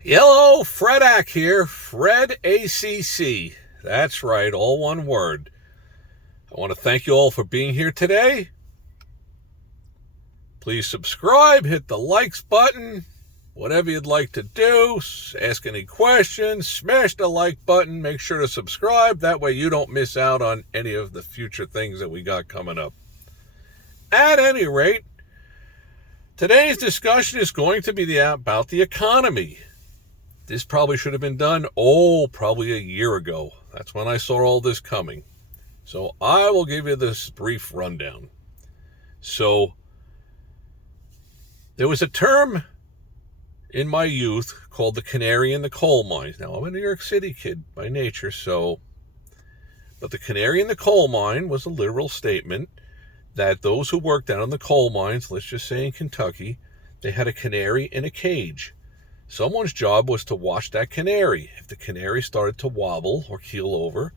Hello, Fredak here, Fred ACC. That's right, all one word. I want to thank you all for being here today. Please subscribe, hit the likes button, whatever you'd like to do. Ask any questions, smash the like button, make sure to subscribe. That way you don't miss out on any of the future things that we got coming up. At any rate, today's discussion is going to be about the economy. This probably should have been done, probably a year ago. That's when I saw all this coming. So I will give you this brief rundown. So there was a term in my youth called the canary in the coal mines. Now, I'm a New York City kid by nature, but the canary in the coal mine was a literal statement that those who worked down in the coal mines, let's just say in Kentucky, they had a canary in a cage. Someone's job was to watch that canary. If the canary started to wobble or keel over,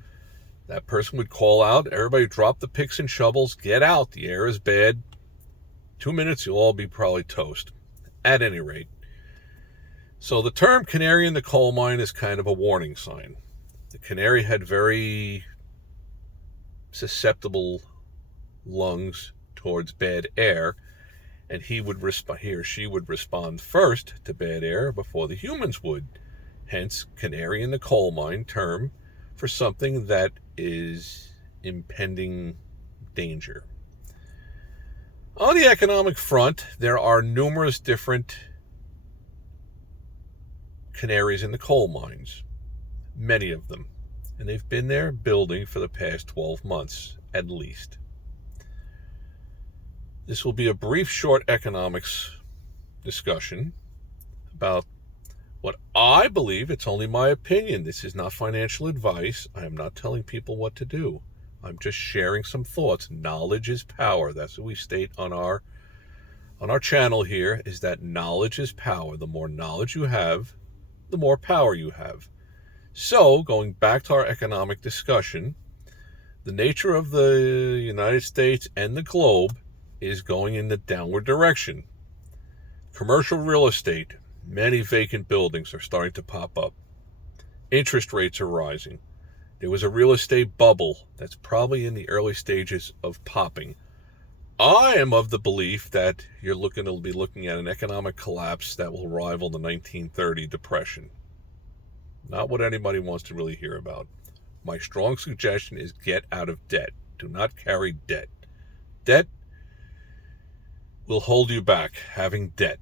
that person would call out, everybody drop the picks and shovels, get out, the air is bad. 2 minutes, you'll all be probably toast. At any rate. So the term canary in the coal mine is kind of a warning sign. The canary had very susceptible lungs towards bad air, and he or she would respond first to bad air before the humans would. Hence, canary in the coal mine term for something that is impending danger. On the economic front, there are numerous different canaries in the coal mines, many of them, and they've been there building for the past 12 months at least. This will be a brief, short economics discussion about what I believe. It's only my opinion. This is not financial advice. I am not telling people what to do. I'm just sharing some thoughts. Knowledge is power. That's what we state on our channel here, is that knowledge is power. The more knowledge you have, the more power you have. So, going back to our economic discussion, the nature of the United States and the globe is going in the downward direction. Commercial real estate, many vacant buildings are starting to pop up. Interest rates are rising. There was a real estate bubble that's probably in the early stages of popping. I am of the belief that you're looking at an economic collapse that will rival the 1930 Depression. Not what anybody wants to really hear about. My strong suggestion is get out of debt. Do not carry debt. Debt will hold you back, having debt.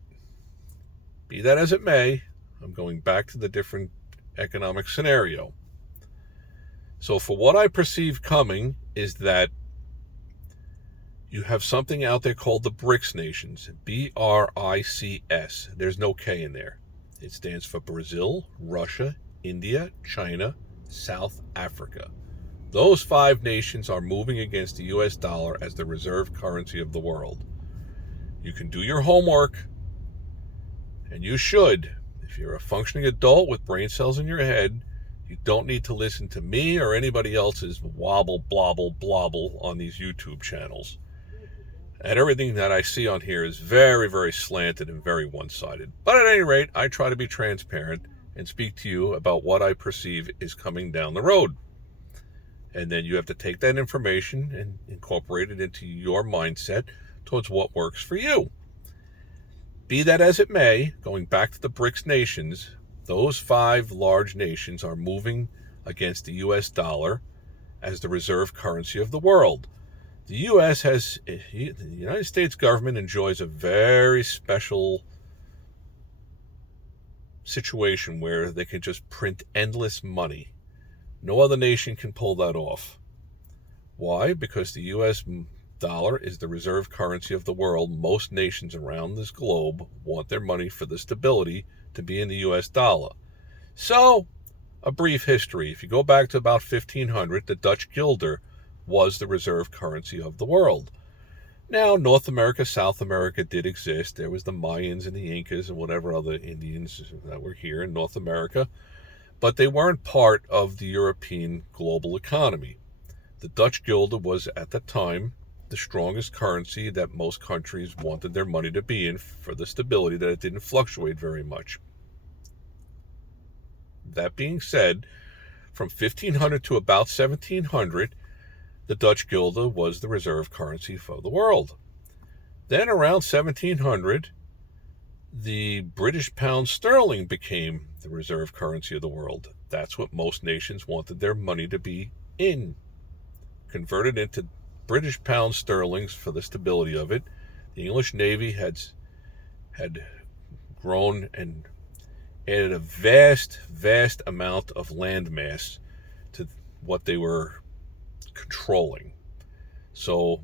Be that as it may, I'm going back to the different economic scenario. So for what I perceive coming is that you have something out there called the BRICS nations, BRICS. There's no K in there. It stands for Brazil, Russia, India, China, South Africa. Those 5 nations are moving against the US dollar as the reserve currency of the world. You can do your homework, and you should. If you're a functioning adult with brain cells in your head, you don't need to listen to me or anybody else's wobble, blobble, blobble on these YouTube channels. And everything that I see on here is very, very slanted and very one-sided. But at any rate, I try to be transparent and speak to you about what I perceive is coming down the road. And then you have to take that information and incorporate it into your mindset towards what works for you. Be that as it may, going back to the BRICS nations, those 5 large nations are moving against the US dollar as the reserve currency of the world. The United States government enjoys a very special situation where they can just print endless money. No other nation can pull that off. Why? Because the US dollar is the reserve currency of the world. Most nations around this globe want their money for the stability to be in the US dollar. So, a brief history. If you go back to about 1500, the Dutch guilder was the reserve currency of the world. Now, North America, South America did exist. There was the Mayans and the Incas and whatever other Indians that were here in North America, but they weren't part of the European global economy. The Dutch guilder was, at the time, the strongest currency that most countries wanted their money to be in for the stability that it didn't fluctuate very much. That being said, from 1500 to about 1700, the Dutch guilder was the reserve currency for the world. Then around 1700, the British pound sterling became the reserve currency of the world. That's what most nations wanted their money to be in. Converted into British pound sterlings for the stability of it. The English Navy had grown and added a vast amount of landmass to what they were controlling. So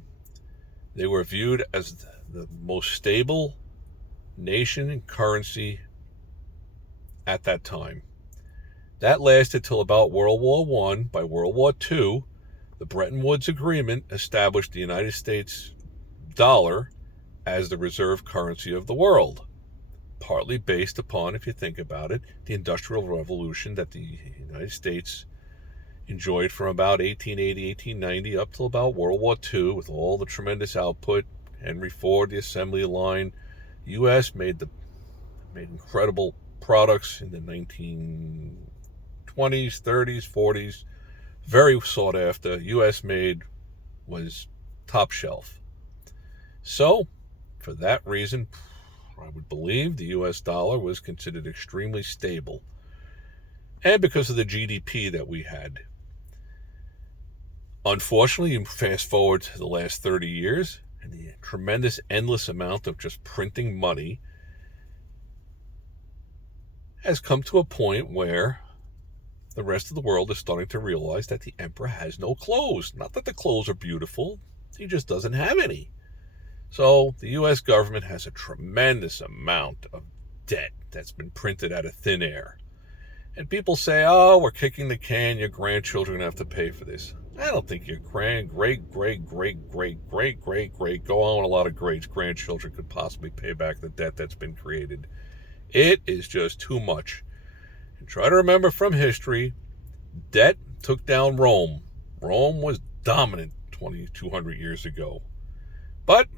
they were viewed as the most stable nation and currency at that time. That lasted till about World War I. By World War II, the Bretton Woods Agreement established the United States dollar as the reserve currency of the world, partly based upon, if you think about it, the Industrial Revolution that the United States enjoyed from about 1880, 1890 up till about World War II, with all the tremendous output. Henry Ford, the assembly line. U.S. made incredible products in the 1920s, 30s, 40s. Very sought after. U.S. made was top shelf. So, for that reason, I would believe the U.S. dollar was considered extremely stable. And because of the GDP that we had. Unfortunately, you fast forward to the last 30 years, and the tremendous, endless amount of just printing money has come to a point where the rest of the world is starting to realize that the emperor has no clothes. Not that the clothes are beautiful, he just doesn't have any. So the U.S. government has a tremendous amount of debt that's been printed out of thin air. And people say, oh, we're kicking the can, your grandchildren have to pay for this. I don't think your great, go on a lot of grandchildren could possibly pay back the debt that's been created. It is just too much. And try to remember from history, debt took down Rome. Rome was dominant 200 years ago. But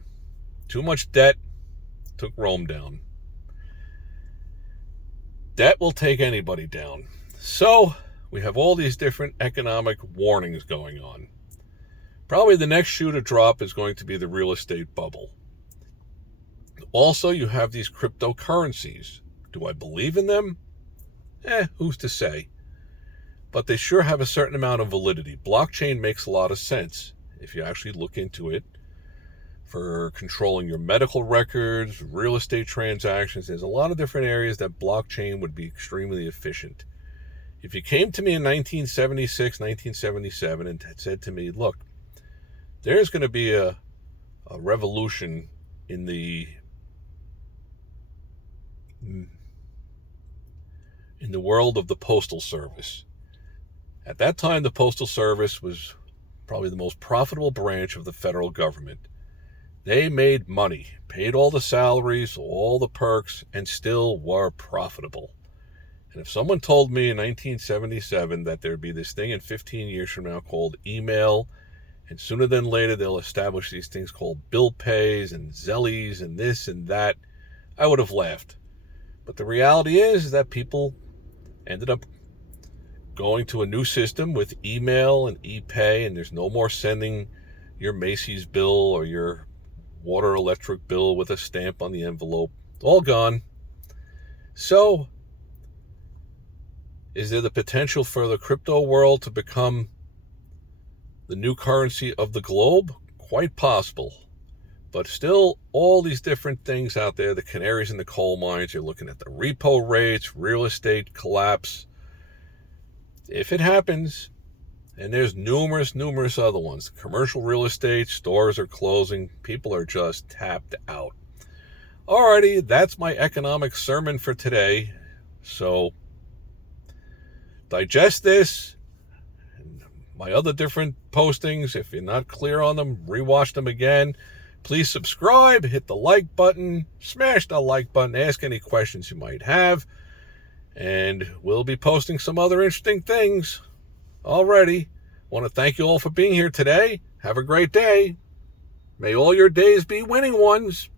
too much debt took Rome down. Debt will take anybody down. So we have all these different economic warnings going on. Probably the next shoe to drop is going to be the real estate bubble. Also, you have these cryptocurrencies. Do I believe in them? Who's to say? But they sure have a certain amount of validity. Blockchain makes a lot of sense if you actually look into it. For controlling your medical records, real estate transactions, there's a lot of different areas that blockchain would be extremely efficient. If you came to me in 1976, 1977 and had said to me, look, there's going to be a revolution in the world of the Postal Service. At that time, the Postal Service was probably the most profitable branch of the federal government. They made money, paid all the salaries, all the perks, and still were profitable. And if someone told me in 1977 that there'd be this thing in 15 years from now called email, and sooner than later they'll establish these things called bill pays and Zellies and this and that, I would have laughed. But the reality is that people ended up going to a new system with email and e-pay, and there's no more sending your Macy's bill or your water electric bill with a stamp on the envelope. All gone. So, is there the potential for the crypto world to become the new currency of the globe? Quite possible. But still, all these different things out there, the canaries in the coal mines, you're looking at the repo rates, real estate collapse. If it happens, and there's numerous other ones, commercial real estate, stores are closing, people are just tapped out. Alrighty, that's my economic sermon for today. So, digest this, and my other different postings. If you're not clear on them, rewatch them again. Please subscribe, hit the like button, smash the like button, ask any questions you might have, and we'll be posting some other interesting things. Alrighty, want to thank you all for being here today. Have a great day. May all your days be winning ones.